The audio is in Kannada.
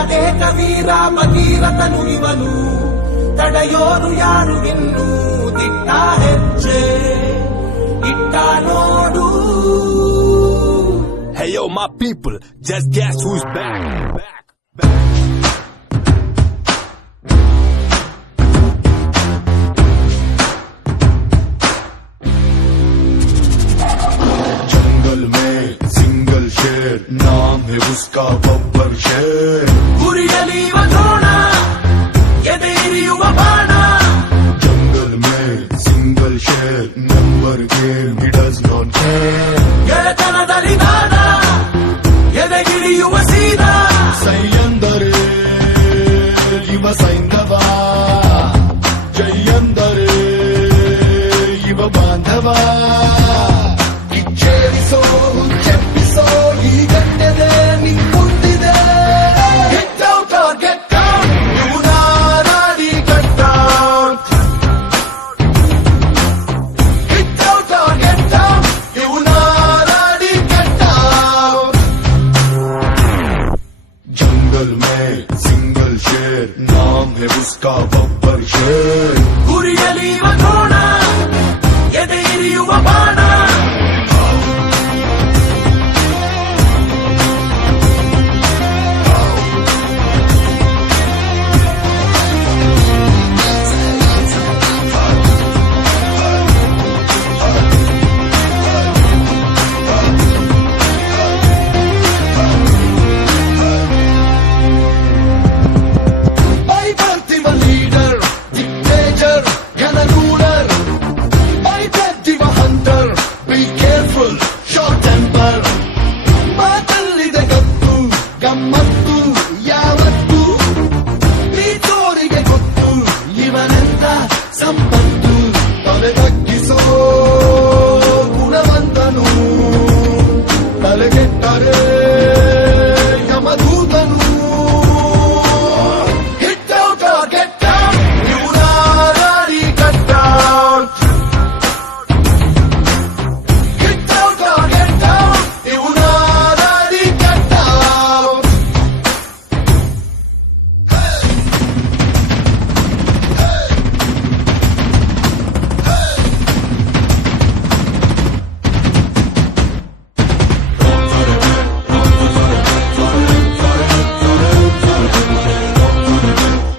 ಅನೇಕ ವೀರ ಭಗೀರಥನು ಇವನು, ತಡೆಯೋರು ಯಾರು ಇನ್ನು, ದಿಟ್ಟ ಹೆಜ್ಜೆ ಇಟ್ಟ ನೋಡು. Hey yo, my people, just guess who's back. जंगल में सिंगल शेर, नाम है उसका बब्बर शेर. ಗುರಿಯಲಿಯುವ ದ್ರೋಣ, ಎದೆಯಿರಿಯುವ ಬಾಣ. जंगल में सिंगल शेर, number game, he does not care. ಗೆಳೆತನದಲ್ಲಿ ದಾನ,